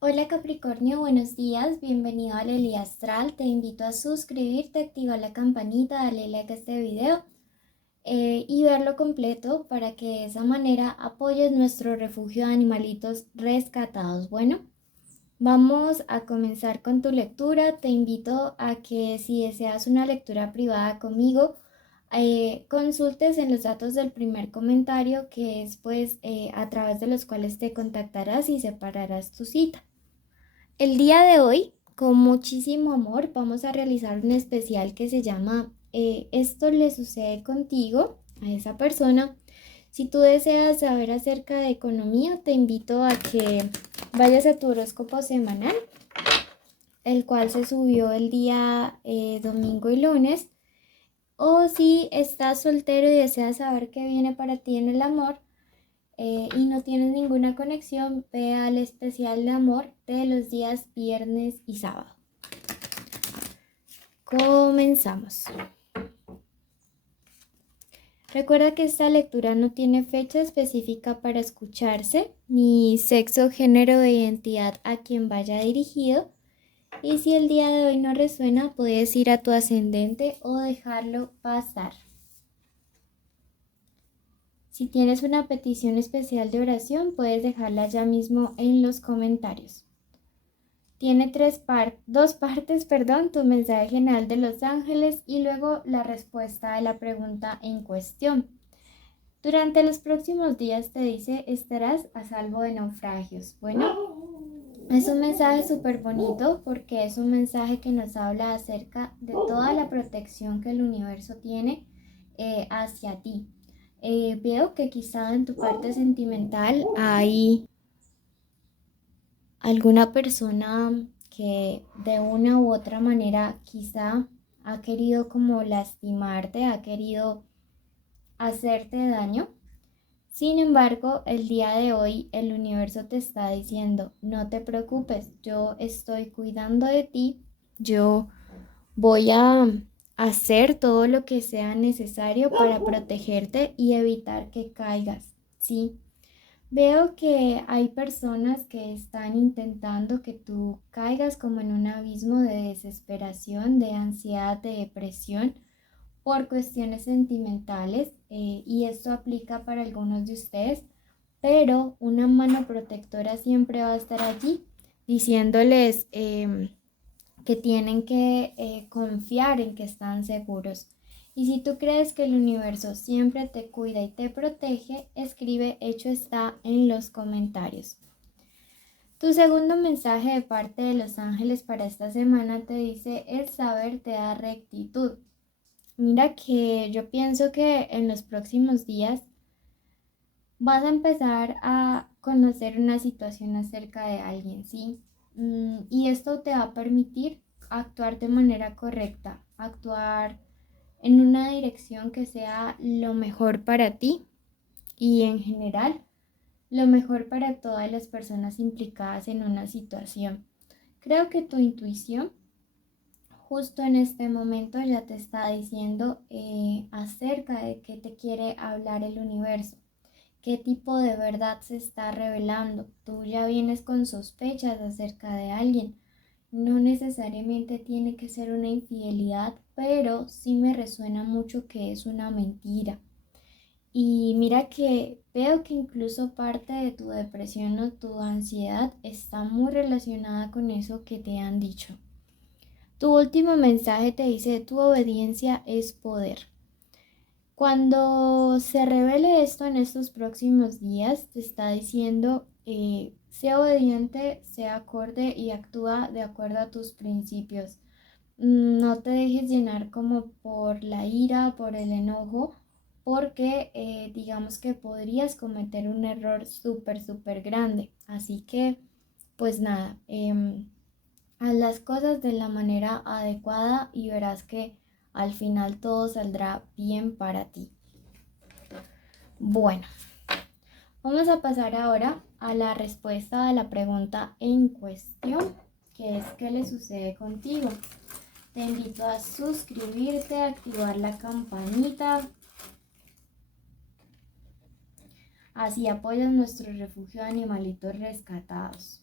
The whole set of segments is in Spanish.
Hola Capricornio, buenos días, bienvenido a Lely Astral. Te invito a suscribirte, activar la campanita, darle like a este video y verlo completo para que de esa manera apoyes nuestro refugio de animalitos rescatados. Bueno, vamos a comenzar con tu lectura. Te invito a que si deseas una lectura privada conmigo, consultes en los datos del primer comentario que es a través de los cuales te contactarás y separarás tu cita. El día de hoy, con muchísimo amor, vamos a realizar un especial que se llama Esto le sucede contigo a esa persona. Si tú deseas saber acerca de economía, te invito a que vayas a tu horóscopo semanal, el cual se subió el día domingo y lunes. O si estás soltero y deseas saber qué viene para ti en el amor, y no tienes ninguna conexión, ve al especial de amor de los días viernes y sábado. Comenzamos. Recuerda que esta lectura no tiene fecha específica para escucharse, ni sexo, género de identidad a quien vaya dirigido. Y si el día de hoy no resuena, puedes ir a tu ascendente o dejarlo pasar. Si tienes una petición especial de oración, puedes dejarla ya mismo en los comentarios. Tiene dos partes, tu mensaje general de los ángeles y luego la respuesta a la pregunta en cuestión. Durante los próximos días te dice, estarás a salvo de naufragios. Bueno, es un mensaje súper bonito porque es un mensaje que nos habla acerca de toda la protección que el universo tiene hacia ti. Veo que quizá en tu parte sentimental hay alguna persona que de una u otra manera quizá ha querido como lastimarte, ha querido hacerte daño. Sin embargo, el día de hoy el universo te está diciendo, no te preocupes, yo estoy cuidando de ti, yo voy a hacer todo lo que sea necesario para protegerte y evitar que caigas, ¿sí? Veo que hay personas que están intentando que tú caigas como en un abismo de desesperación, de ansiedad, de depresión por cuestiones sentimentales, y esto aplica para algunos de ustedes, pero una mano protectora siempre va a estar allí diciéndoles que tienen que confiar en que están seguros. Y si tú crees que el universo siempre te cuida y te protege, escribe hecho está en los comentarios. Tu segundo mensaje de parte de los ángeles para esta semana te dice, el saber te da rectitud. Mira que yo pienso que en los próximos días vas a empezar a conocer una situación acerca de alguien, ¿sí? Y esto te va a permitir actuar de manera correcta, actuar en una dirección que sea lo mejor para ti y en general lo mejor para todas las personas implicadas en una situación. Creo que tu intuición justo en este momento ya te está diciendo acerca de qué te quiere hablar el universo, qué tipo de verdad se está revelando. Tú ya vienes con sospechas acerca de alguien. No necesariamente tiene que ser una infidelidad, pero sí me resuena mucho que es una mentira. Y mira que veo que incluso parte de tu depresión o tu ansiedad está muy relacionada con eso que te han dicho. Tu último mensaje te dice, tu obediencia es poder. Cuando se revele esto en estos próximos días, te está diciendo, sea obediente, sea acorde y actúa de acuerdo a tus principios. No te dejes llenar como por la ira, por el enojo, porque digamos que podrías cometer un error súper grande. Así que, pues nada, haz las cosas de la manera adecuada y verás que al final todo saldrá bien para ti. Bueno, vamos a pasar ahora a la respuesta a la pregunta en cuestión, que es ¿qué le sucede contigo? Te invito a suscribirte, a activar la campanita, así apoyas nuestro refugio de animalitos rescatados.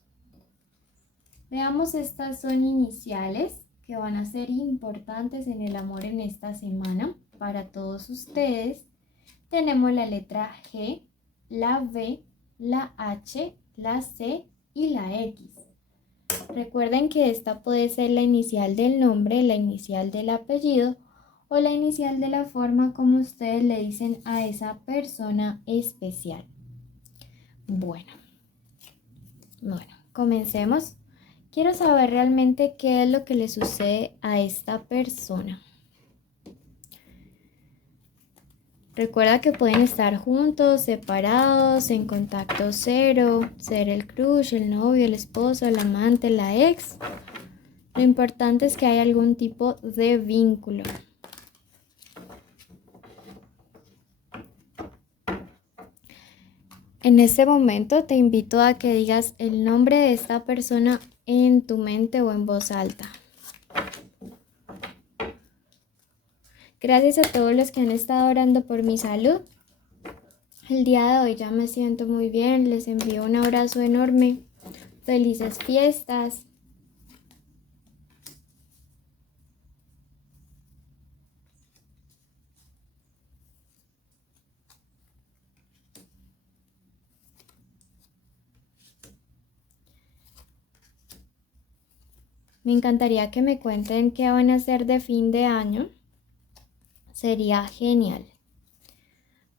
Veamos, estas son iniciales que van a ser importantes en el amor en esta semana para todos ustedes. Tenemos la letra G, la V, la H, la C y la X. Recuerden que esta puede ser la inicial del nombre, la inicial del apellido o la inicial de la forma como ustedes le dicen a esa persona especial. Bueno, comencemos. Quiero saber realmente qué es lo que le sucede a esta persona. Recuerda que pueden estar juntos, separados, en contacto cero, ser el crush, el novio, el esposo, el amante, la ex. Lo importante es que hay algún tipo de vínculo. En este momento te invito a que digas el nombre de esta persona en tu mente o en voz alta. Gracias a todos los que han estado orando por mi salud. El día de hoy ya me siento muy bien. Les envío un abrazo enorme. Felices fiestas. Me encantaría que me cuenten qué van a hacer de fin de año. Sería genial.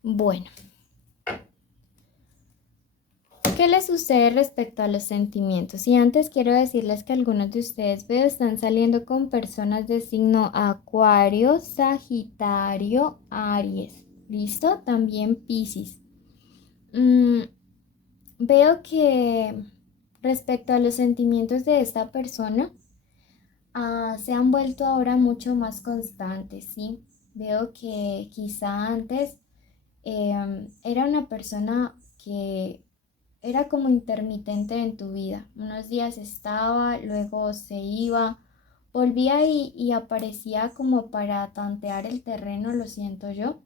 Bueno. ¿Qué les sucede respecto a los sentimientos? Y antes quiero decirles que algunos de ustedes veo están saliendo con personas de signo Acuario, Sagitario, Aries. ¿Listo? También Piscis. Veo que respecto a los sentimientos de esta persona, se han vuelto ahora mucho más constantes, ¿sí? Veo que quizá antes era una persona que era como intermitente en tu vida. Unos días estaba, luego se iba, volvía y aparecía como para tantear el terreno, lo siento yo.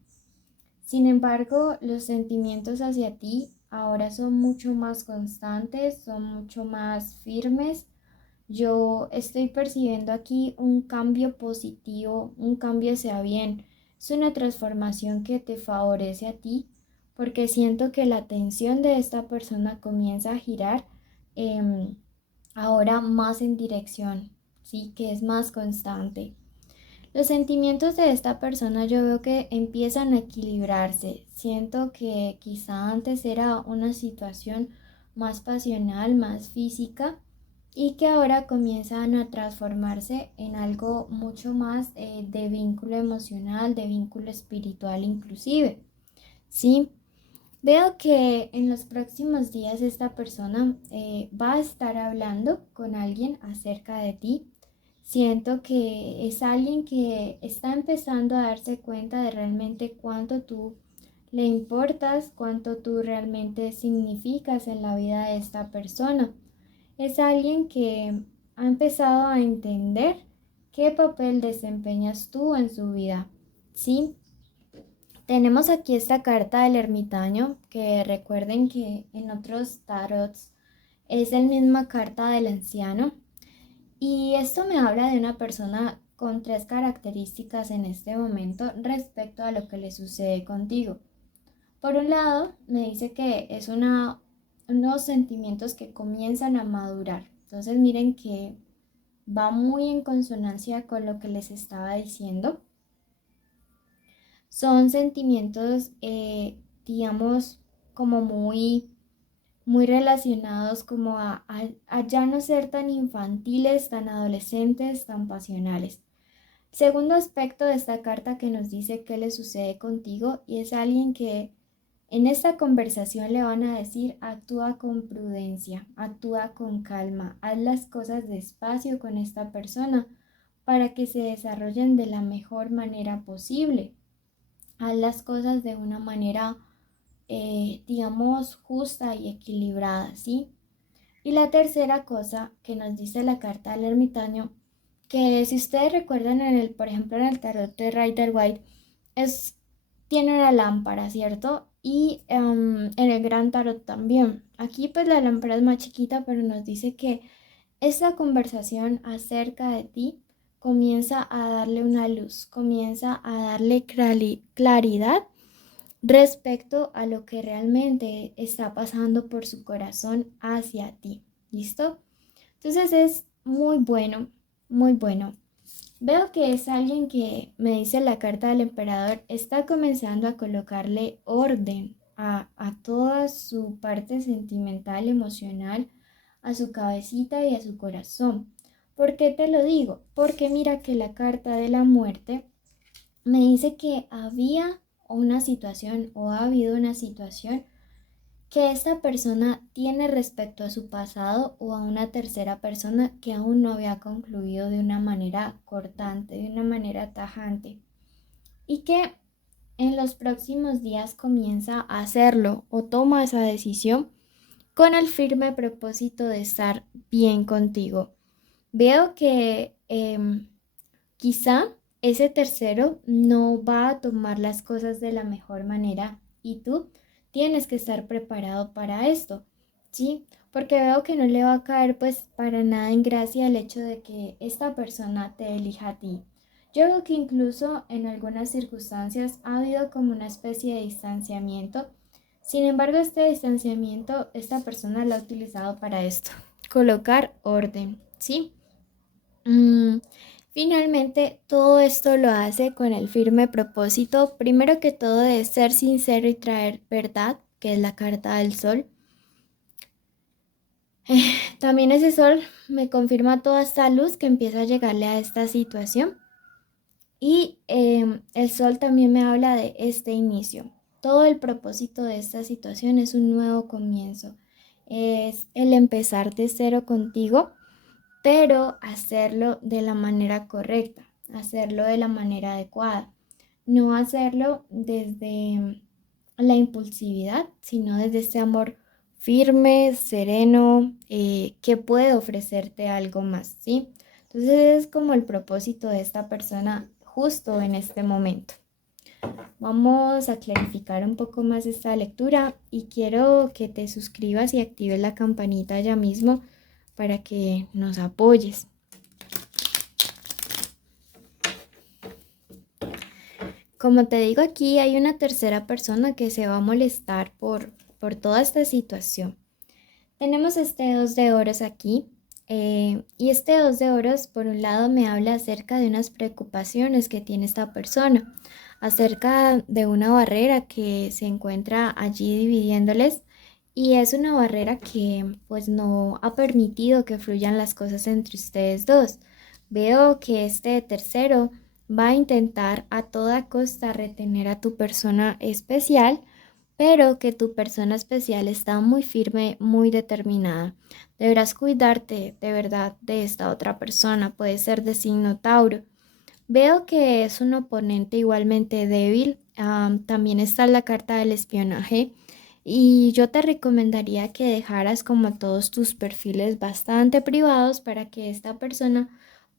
Sin embargo, los sentimientos hacia ti ahora son mucho más constantes, son mucho más firmes. Yo estoy percibiendo aquí un cambio positivo, un cambio hacia bien. Es una transformación que te favorece a ti porque siento que la atención de esta persona comienza a girar ahora más en dirección, ¿sí? Que es más constante. Los sentimientos de esta persona yo veo que empiezan a equilibrarse. Siento que quizá antes era una situación más pasional, más física y que ahora comienzan a transformarse en algo mucho más de vínculo emocional, de vínculo espiritual inclusive. Sí, veo que en los próximos días esta persona va a estar hablando con alguien acerca de ti. Siento que es alguien que está empezando a darse cuenta de realmente cuánto tú le importas, cuánto tú realmente significas en la vida de esta persona. Es alguien que ha empezado a entender qué papel desempeñas tú en su vida. ¿Sí? Tenemos aquí esta carta del ermitaño, que recuerden que en otros tarots es la misma carta del anciano. Y esto me habla de una persona con tres características en este momento respecto a lo que le sucede contigo. Por un lado, me dice que es unos sentimientos que comienzan a madurar. Entonces miren que va muy en consonancia con lo que les estaba diciendo. Son sentimientos, digamos, como muy relacionados como a ya no ser tan infantiles, tan adolescentes, tan pasionales. Segundo aspecto de esta carta que nos dice qué le sucede contigo y es alguien que en esta conversación le van a decir actúa con prudencia, actúa con calma, haz las cosas despacio con esta persona para que se desarrollen de la mejor manera posible. Haz las cosas de una manera, digamos, justa y equilibrada, ¿sí? Y la tercera cosa que nos dice la carta del ermitaño, que si ustedes recuerdan por ejemplo, en el tarot de Rider White, tiene una lámpara, ¿cierto? Y en el gran tarot también. Aquí pues la lámpara es más chiquita, pero nos dice que esta conversación acerca de ti comienza a darle una luz, comienza a darle claridad respecto a lo que realmente está pasando por su corazón hacia ti. ¿Listo? Entonces es muy bueno, muy bueno. Veo que es alguien que, me dice la carta del emperador, está comenzando a colocarle orden a toda su parte sentimental, emocional, a su cabecita y a su corazón. ¿Por qué te lo digo? Porque mira que la carta de la muerte me dice que había una situación o ha habido una situación que esta persona tiene respecto a su pasado o a una tercera persona que aún no había concluido de una manera cortante, de una manera tajante, y que en los próximos días comienza a hacerlo o toma esa decisión con el firme propósito de estar bien contigo. Veo que quizá ese tercero no va a tomar las cosas de la mejor manera y tú tienes que estar preparado para esto, ¿sí? Porque veo que no le va a caer pues para nada en gracia el hecho de que esta persona te elija a ti. Yo veo que incluso en algunas circunstancias ha habido como una especie de distanciamiento. Sin embargo, este distanciamiento, esta persona lo ha utilizado para esto, colocar orden, ¿sí? Finalmente, todo esto lo hace con el firme propósito, primero que todo, de ser sincero y traer verdad, que es la carta del sol. También ese sol me confirma toda esta luz que empieza a llegarle a esta situación. Y el sol también me habla de este inicio. Todo el propósito de esta situación es un nuevo comienzo. Es el empezar de cero contigo, pero hacerlo de la manera correcta, hacerlo de la manera adecuada, no hacerlo desde la impulsividad, sino desde este amor firme, sereno, que puede ofrecerte algo más, ¿sí? Entonces es como el propósito de esta persona justo en este momento. Vamos a clarificar un poco más esta lectura y quiero que te suscribas y actives la campanita ya mismo para que nos apoyes. Como te digo, aquí hay una tercera persona que se va a molestar por toda esta situación. Tenemos este 2 de oros aquí, y este 2 de oros por un lado me habla acerca de unas preocupaciones que tiene esta persona, acerca de una barrera que se encuentra allí dividiéndoles, y es una barrera que pues no ha permitido que fluyan las cosas entre ustedes dos. Veo que este tercero va a intentar a toda costa retener a tu persona especial, pero que tu persona especial está muy firme, muy determinada. Deberás cuidarte de verdad de esta otra persona, puede ser de signo Tauro. Veo que es un oponente igualmente débil. También está la carta del espionaje. Y yo te recomendaría que dejaras como todos tus perfiles bastante privados para que esta persona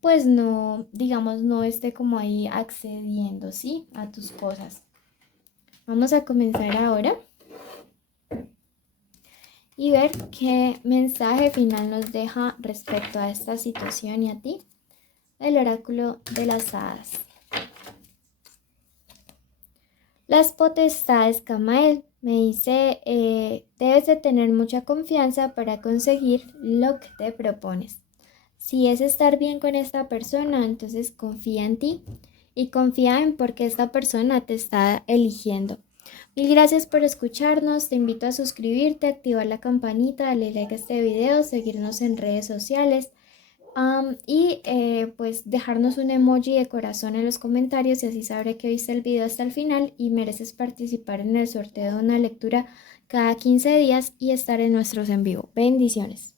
pues no, digamos, no esté como ahí accediendo, ¿sí? A tus cosas. Vamos a comenzar ahora y ver qué mensaje final nos deja respecto a esta situación y a ti el oráculo de las hadas. Las potestades, Camael, me dice, debes de tener mucha confianza para conseguir lo que te propones. Si es estar bien con esta persona, entonces confía en ti y confía en por qué esta persona te está eligiendo. Mil gracias por escucharnos, te invito a suscribirte, activar la campanita, darle like a este video, seguirnos en redes sociales. Y pues dejarnos un emoji de corazón en los comentarios y así sabré que viste el video hasta el final y mereces participar en el sorteo de una lectura cada 15 días y estar en nuestros en vivo. Bendiciones.